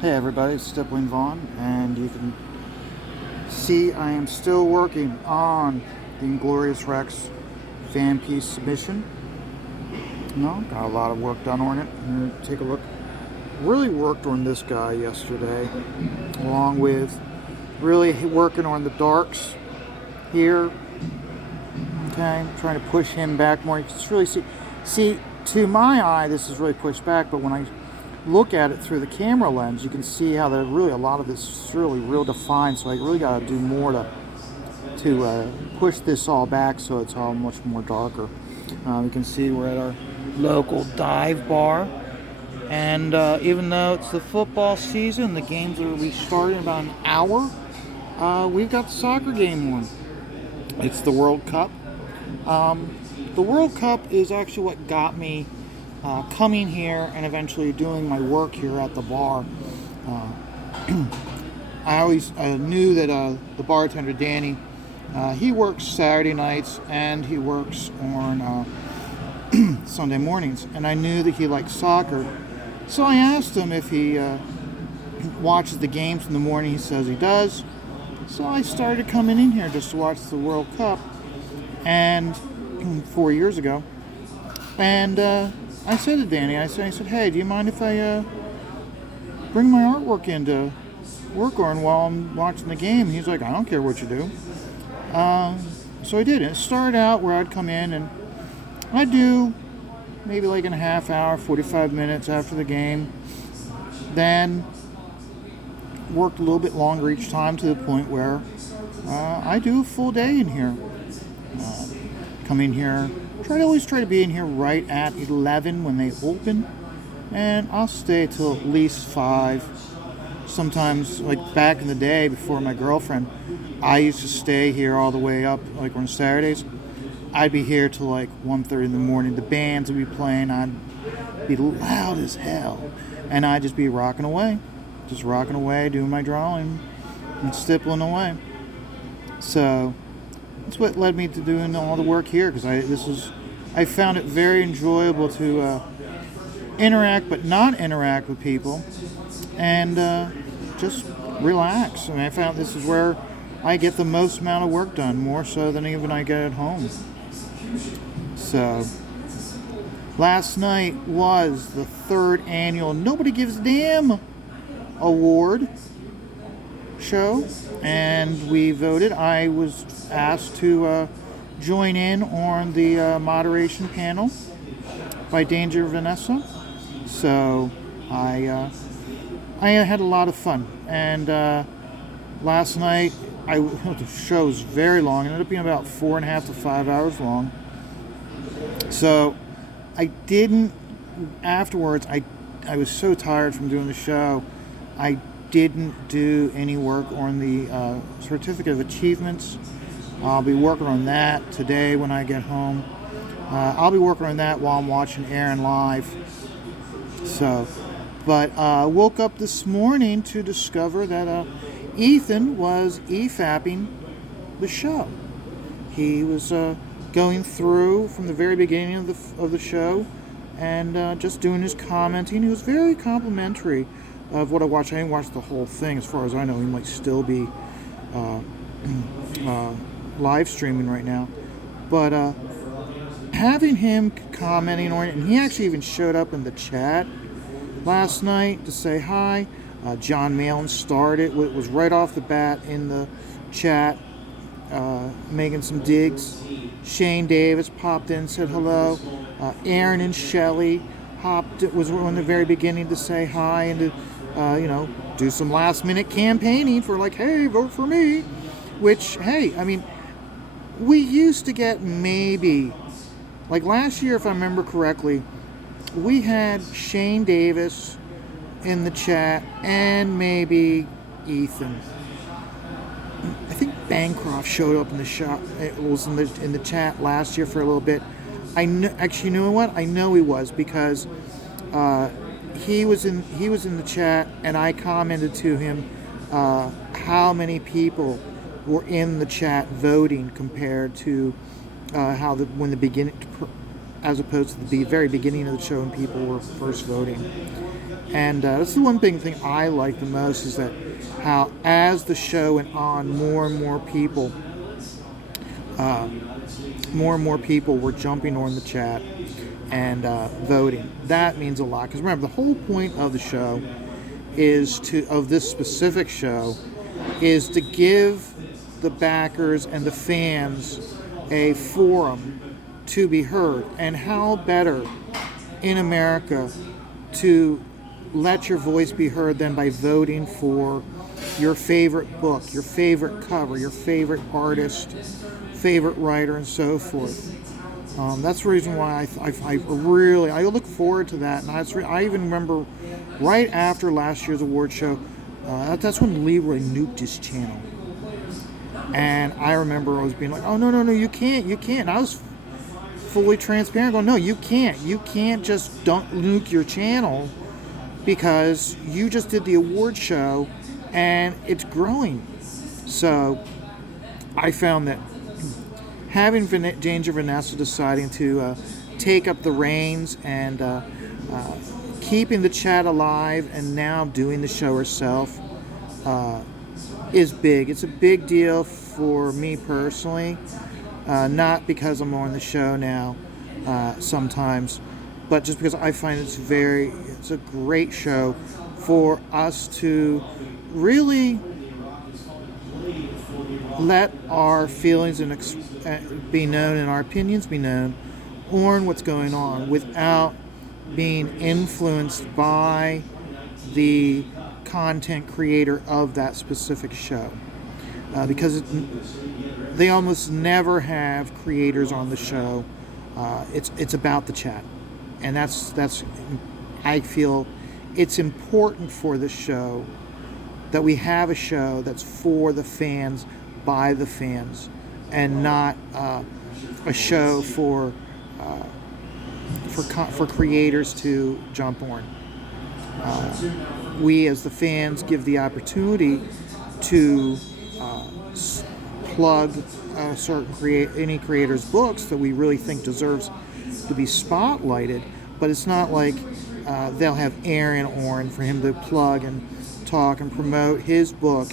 Hey everybody, it's Stippling Vaughn, and you can see I am still working on the Inglorious Rex fan piece submission. Got a lot of work done on it. Take a look. Really worked on this guy yesterday, along with really working on the darks here. Okay, trying to push him back more. You can just really see to my eye this is really pushed back, but when I look at it through the camera lens, you can see how there really a lot of this is really real defined. So I really got to do more to push this all back so it's all much more darker. You can see we're at our local dive bar, and even though it's the football season, the games will be starting in about an hour. We've got the soccer game on. It's the World Cup. The World Cup is actually what got me coming here and eventually doing my work here at the bar. I always knew that the bartender, Danny, he works Saturday nights and he works on Sunday mornings. And I knew that he liked soccer. So I asked him if he watches the games in the morning. He says he does. So I started coming in here just to watch the World Cup, and 4 years ago. And I said to Danny, I said, hey, do you mind if I bring my artwork in to work on while I'm watching the game? He's like, I don't care what you do. So I did. And it started out where I'd come in and I'd do maybe like in a half hour, 45 minutes after the game. Then worked a little bit longer each time to the point where I do a full day in here. Come in here, always try to be in here right at 11 when they open, and I'll stay till at least 5. Sometimes, like back in the day before my girlfriend, I used to stay here all the way up, like on Saturdays. I'd be here till like 1:30 in the morning. The bands would be playing, I'd be loud as hell, and I'd just be rocking away, doing my drawing and stippling away. So that's what led me to doing all the work here, because I found it very enjoyable to interact, but not interact with people, and just relax. I found this is where I get the most amount of work done, more so than even I get at home. So last night was the 3rd annual Nobody Gives a Damn award show, and we voted. I was asked to join in on the moderation panel by Vanessa. So I had a lot of fun, and last night the show was very long. It ended up being about 4.5 to 5 hours long. So I didn't afterwards. I was so tired from doing the show. I didn't do any work on the certificate of achievements. I'll be working on that today when I get home. I'll be working on that while I'm watching Aaron live. So, but woke up this morning to discover that Ethan was phapping the show. He was going through from the very beginning of the show and just doing his commenting. He was very complimentary of what I watched. I didn't watch the whole thing. As far as I know, he might still be live streaming right now. But having him commenting on it, and he actually even showed up in the chat last night to say hi. John Malin started. It was right off the bat in the chat, making some digs. Shane Davis popped in, said hello. Aaron and Shelley was on the very beginning to say hi and to do some last minute campaigning for like, hey, vote for me. Which, hey, I mean, we used to get maybe, like last year, if I remember correctly, we had Shane Davis in the chat and maybe Ethan. I think Bancroft showed up in the shop. It was in the chat last year for a little bit. Actually, you know what? I know he was, because he was in the chat, and I commented to him how many people were in the chat voting compared to when the beginning, as opposed to the very beginning of the show when people were first voting. And that's the one big thing I like the most, is that how as the show went on, more and more people were jumping on the chat and voting. That means a lot, because remember, the whole point of the show of this specific show is to give the backers and the fans a forum to be heard. And how better in America to let your voice be heard than by voting for your favorite book, your favorite cover, your favorite artist, favorite writer, and so forth. That's the reason why I look forward to that. And I even remember right after last year's award show, that's when Leroy nuked his channel. And I remember I was being like, oh, no, you can't. And I was fully transparent, going, no, you can't just don't nuke your channel, because you just did the award show and it's growing. So I found that having Danger Vanessa deciding to take up the reins and keeping the chat alive and now doing the show herself is big. It's a big deal for me personally, not because I'm on the show now sometimes, but just because I find it's a great show for us to really let our feelings be known and our opinions be known on what's going on without being influenced by the content creator of that specific show. Because they almost never have creators on the show. It's about the chat. And that's I feel it's important for the show that we have a show that's for the fans, by the fans, and not a show for creators to jump on. We as the fans give the opportunity to plug any creator's books that we really think deserves to be spotlighted, but it's not like they'll have Aaron on for him to plug and talk and promote his book.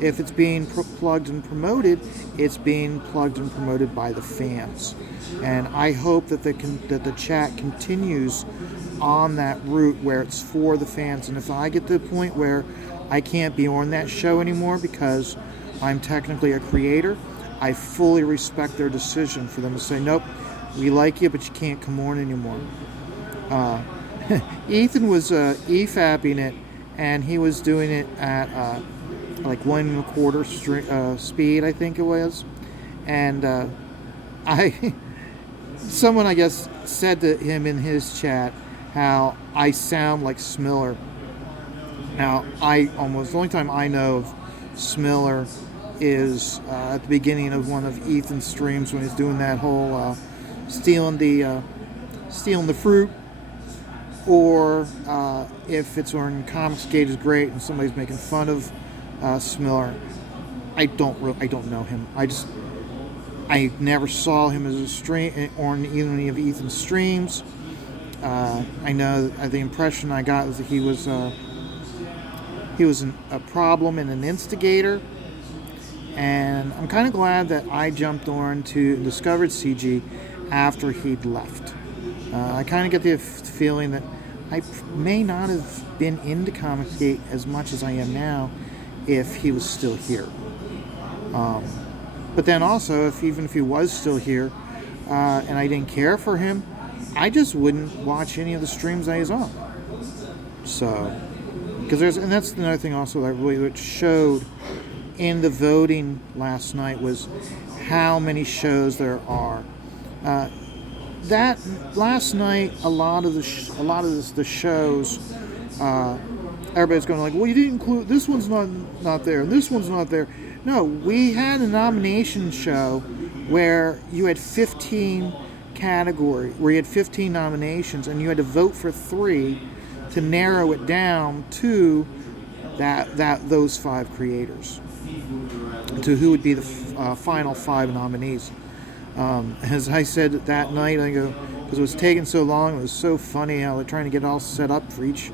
If it's being plugged and promoted, it's being plugged and promoted by the fans. And I hope that the chat continues on that route where it's for the fans. And if I get to the point where I can't be on that show anymore because I'm technically a creator, I fully respect their decision for them to say, nope, we like you, but you can't come on anymore. Ethan was e-fapping it, and he was doing it at like 1 1/4 speed, I think it was. And someone, I guess, said to him in his chat how I sound like Smiller. Now, the only time I know of Smiller is at the beginning of one of Ethan's streams when he's doing that whole stealing the fruit, or if it's on Comicsgate is great and somebody's making fun of Smiller. I don't know him. I never saw him as a stream or in any of Ethan's streams. I know the impression I got was that he was a problem and an instigator. And I'm kind of glad that I jumped on to discovered CG after he'd left. I kind of get the feeling that I may not have been into Comicsgate as much as I am now if he was still here. But then also, even if he was still here and I didn't care for him, I just wouldn't watch any of the streams that he's on. So, and that's another thing also that really showed in the voting last night was how many shows there are. That last night, a lot of the shows, everybody's going like, well, you didn't include this one's not there, and this one's not there. No, we had a nomination show where you had 15 categories, where you had 15 nominations, and you had to vote for 3 to narrow it down to those 5 creators, to who would be the final 5 nominees. As I said that night, I go, because it was taking so long, it was so funny how they're trying to get it all set up for each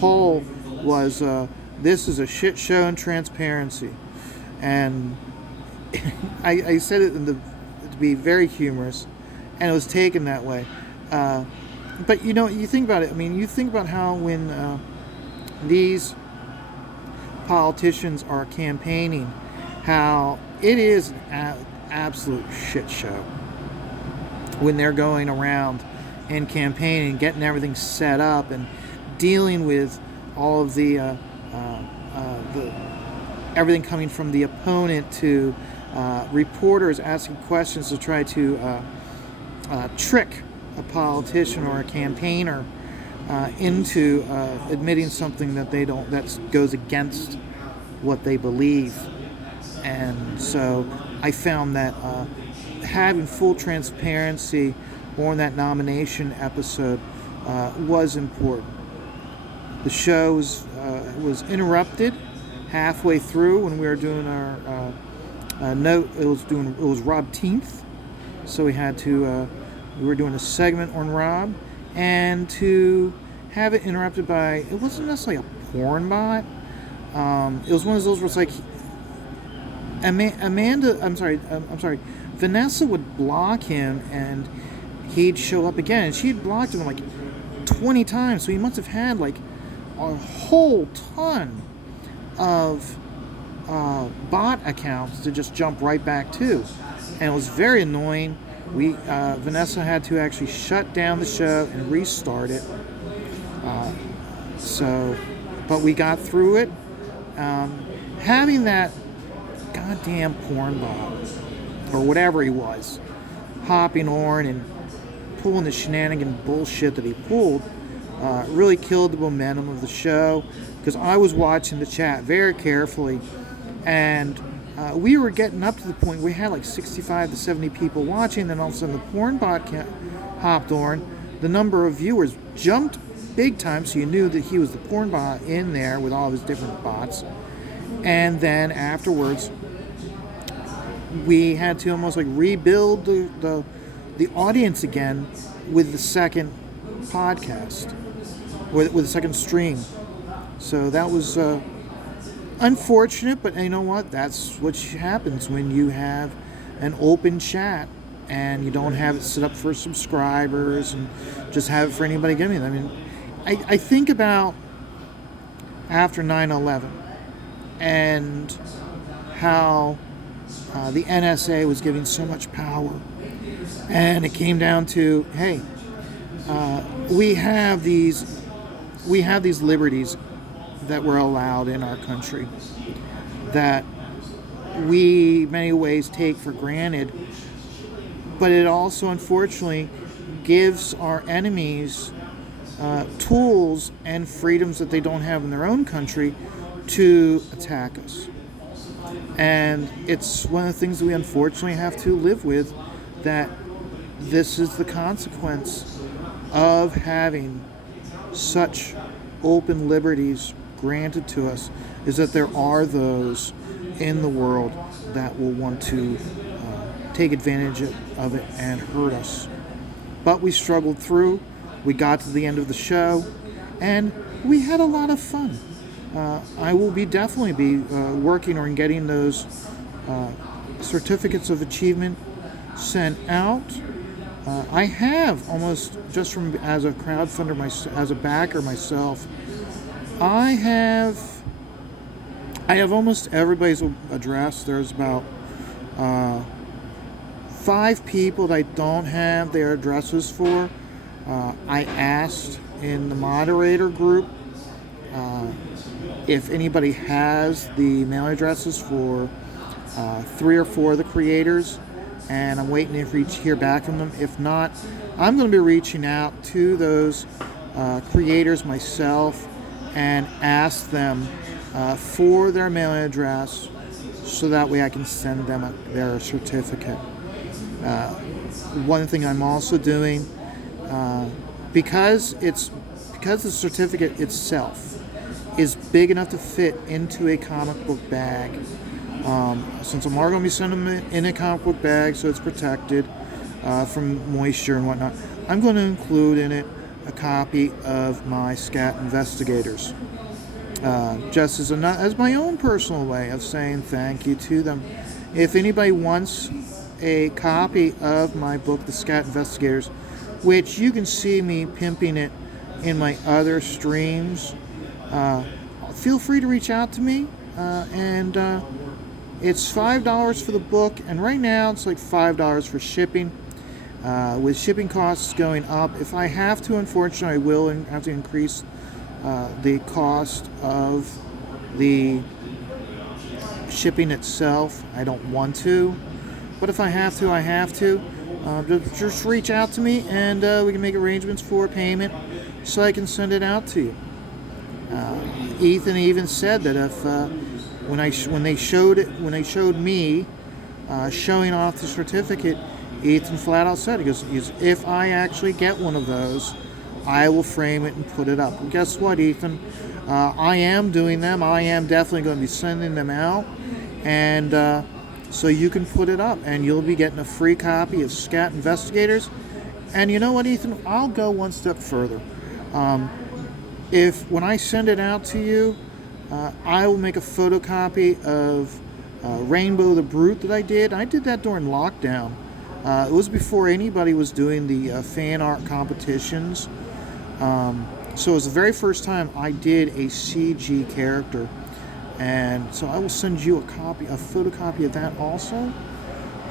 poll was, this is a shit show in transparency. And I said it to be very humorous, and it was taken that way. But you think about it. I mean, you think about how when these politicians are campaigning, how it is an absolute shit show when they're going around and campaigning, getting everything set up, and dealing with all of the everything coming from the opponent to reporters asking questions to try to trick a politician or a campaigner into admitting something that they don't, that goes against what they believe. And so I found that having full transparency on that nomination episode was important. The show was interrupted halfway through when we were doing our note. It was Rob Teenth, so we had to we were doing a segment on Rob, and to have it interrupted by, it wasn't necessarily a porn bot. It was one of those where it's like Vanessa would block him and he'd show up again, and she had blocked him like 20 times, so he must have had like a whole ton of bot accounts to just jump right back to, and it was very annoying. Vanessa had to actually shut down the show and restart it. But we got through it. Having that goddamn porn bot, or whatever he was, hopping on and pulling the shenanigan bullshit that he pulled, really killed the momentum of the show, because I was watching the chat very carefully, and we were getting up to the point where we had like 65 to 70 people watching, then all of a sudden the porn bot hopped on. The number of viewers jumped big time, so you knew that he was the porn bot in there with all of his different bots. And then afterwards, we had to almost like rebuild the audience again with the second podcast, with the second stream. So that was unfortunate, but you know what? That's what happens when you have an open chat and you don't have it set up for subscribers and just have it for anybody getting it. I mean, I think about after 9/11 and how the NSA was giving so much power, and it came down to, hey, we have these liberties that were allowed in our country that we, in many ways, take for granted, but it also, unfortunately, gives our enemies tools and freedoms that they don't have in their own country to attack us. And it's one of the things that we unfortunately have to live with, that this is the consequence of having such open liberties granted to us, is that there are those in the world that will want to take advantage of it and hurt us. But we struggled through. We got to the end of the show, and we had a lot of fun. I will definitely be working on getting those certificates of achievement sent out. I have almost, just from as a crowdfunder, as a backer myself, I have almost everybody's address. There's about 5 people that I don't have their addresses for. I asked in the moderator group if anybody has the mail addresses for 3 or 4 of the creators, and I'm waiting to hear back from them. If not, I'm going to be reaching out to those creators myself and ask them for their mail address, so that way I can send them their certificate. One thing I'm also doing, because the certificate itself is big enough to fit into a comic book bag, since I'm going to be sending them in a comic book bag so it's protected from moisture and whatnot, I'm going to include in it a copy of my Scat Investigators, just as my own personal way of saying thank you to them. If anybody wants a copy of my book, The Scat Investigators, which you can see me pimping it in my other streams, feel free to reach out to me. And it's $5 for the book, and right now it's like $5 for shipping. With shipping costs going up, if I have to, unfortunately, I will have to increase the cost of the shipping itself. I don't want to, but if I have to, I have to. Just reach out to me, and we can make arrangements for payment so I can send it out to you. Ethan even said that if when they showed me showing off the certificate, Ethan flat out said, he goes, if I actually get one of those, I will frame it and put it up. Well, guess what, Ethan? I am doing them. I am definitely going to be sending them out, and so you can put it up, and you'll be getting a free copy of Scat Investigators. And you know what, Ethan? I'll go one step further. If when I send it out to you, I will make a photocopy of Rainbow the Brute that I did. I did that during lockdown. It was before anybody was doing the fan art competitions. So it was the very first time I did a CG character. And so I will send you a photocopy of that also.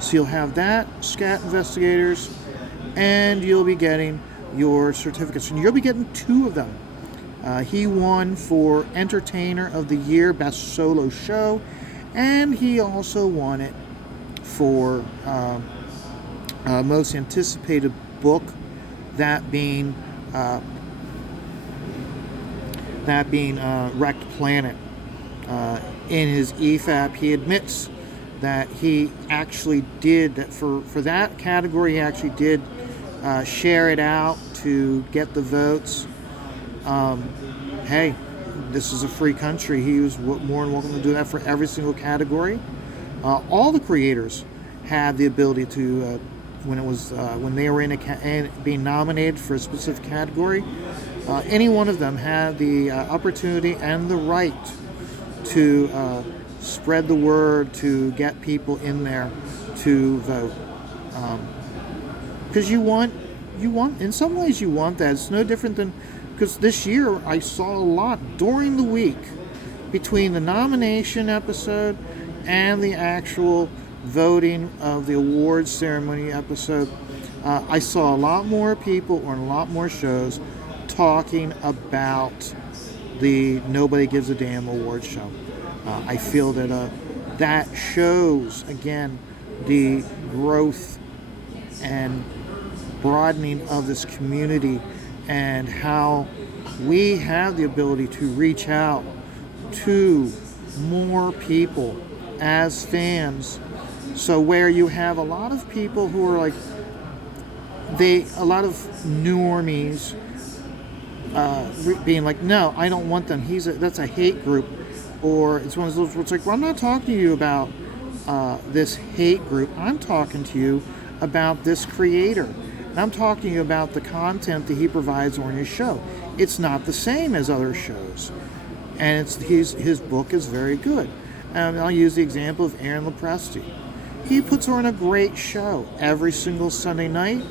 So you'll have that, Scat Investigators, and you'll be getting your certificates. And you'll be getting 2 of them. He won for Entertainer of the Year, Best Solo Show, and he also won it for Most Anticipated Book, that being Wrecked Planet. In his EFAP, he admits that he actually did that for that category. He actually did share it out to get the votes. Hey, this is a free country. He was more than welcome to do that for every single category. All the creators had the ability to, when they were being nominated for a specific category, any one of them had the opportunity and the right to spread the word, to get people in there to vote. Because you want, in some ways you want that. It's no different than, because this year I saw a lot during the week between the nomination episode and the actual voting of the awards ceremony episode. I saw a lot more people on a lot more shows talking about the Nobody Gives a Damn award show. I feel that that shows, again, the growth and broadening of this community, and how we have the ability to reach out to more people as fans. So where you have a lot of people who are like, a lot of normies being like, no, I don't want them. That's a hate group. Or it's one of those where it's like, well, I'm not talking to you about this hate group. I'm talking to you about this creator. And I'm talking to you about the content that he provides on his show. It's not the same as other shows. And his book is very good. I'll use the example of Aaron Lopresti. He puts on a great show every single Sunday night.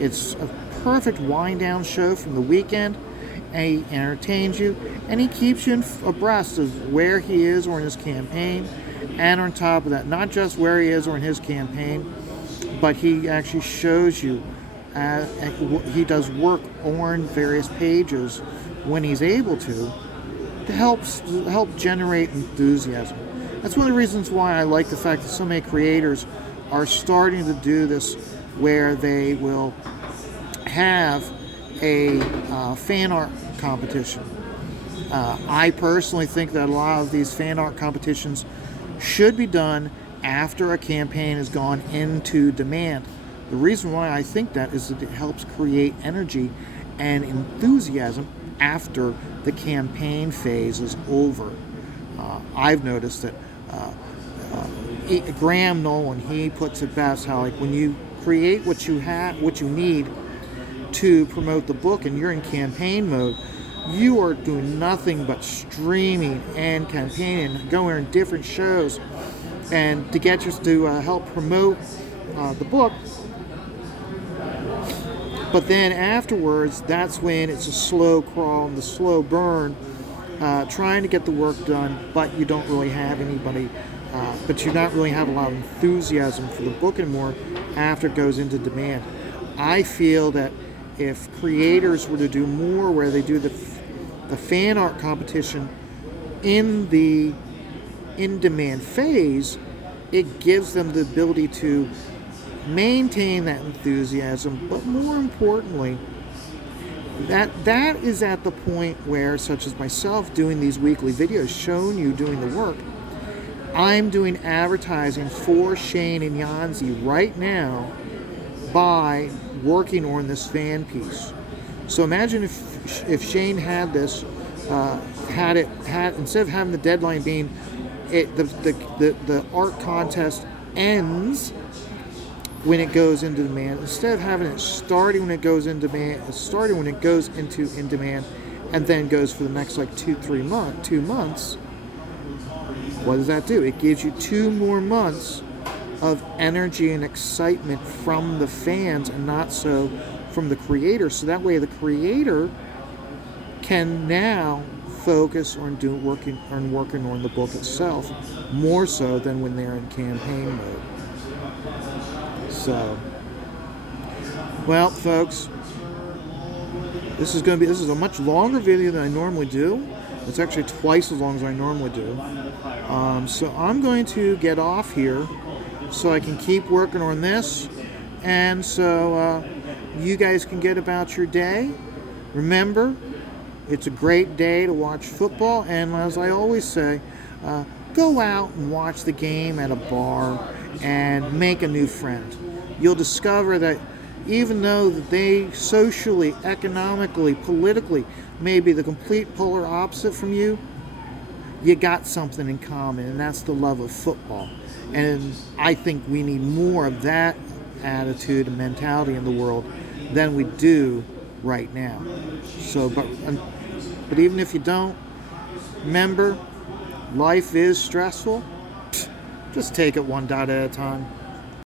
It's a perfect wind-down show from the weekend. And he entertains you, and he keeps you abreast of where he is or in his campaign. And on top of that, not just where he is or in his campaign, but he actually shows you, he does work on various pages when he's able to help generate enthusiasm. That's one of the reasons why I like the fact that so many creators are starting to do this, where they will have a fan art competition. I personally think that a lot of these fan art competitions should be done after a campaign has gone into demand. The reason why I think that is that it helps create energy and enthusiasm after the campaign phase is over. I've noticed that Graham Nolan, he puts it best, how like when you create what you need to promote the book and you're in campaign mode, you are doing nothing but streaming and campaigning, going on different shows, and to get us to help promote the book. But then afterwards, that's when it's a slow crawl and the slow burn, trying to get the work done, but you don't really have anybody, but you not really have a lot of enthusiasm for the book anymore after it goes into demand. I feel that if creators were to do more where they do the fan art competition in the in-demand phase, it gives them the ability to maintain that enthusiasm, but more importantly, that is at the point where, such as myself doing these weekly videos showing you doing the work, I'm doing advertising for Shane and Yanzi right now by working on this fan piece. So imagine if Shane had this, had instead of having the deadline being the art contest ends when it goes into demand, instead of having it starting when it goes in demand, starting when it goes into in demand, and then goes for the next like 2 months. What does that do? It gives you 2 more months of energy and excitement from the fans, and not so from the creator. So that way, the creator can now focus on working on the book itself more so than when they're in campaign mode. So, well, folks, this is a much longer video than I normally do. It's actually twice as long as I normally do. So I'm going to get off here so I can keep working on this, and so you guys can get about your day. Remember, it's a great day to watch football, and as I always say, go out and watch the game at a bar and make a new friend. You'll discover that even though they socially, economically, politically may be the complete polar opposite from you, you got something in common, and that's the love of football. And I think we need more of that attitude and mentality in the world than we do right now. So, but even if you don't, remember, life is stressful. Just take it one dot at a time.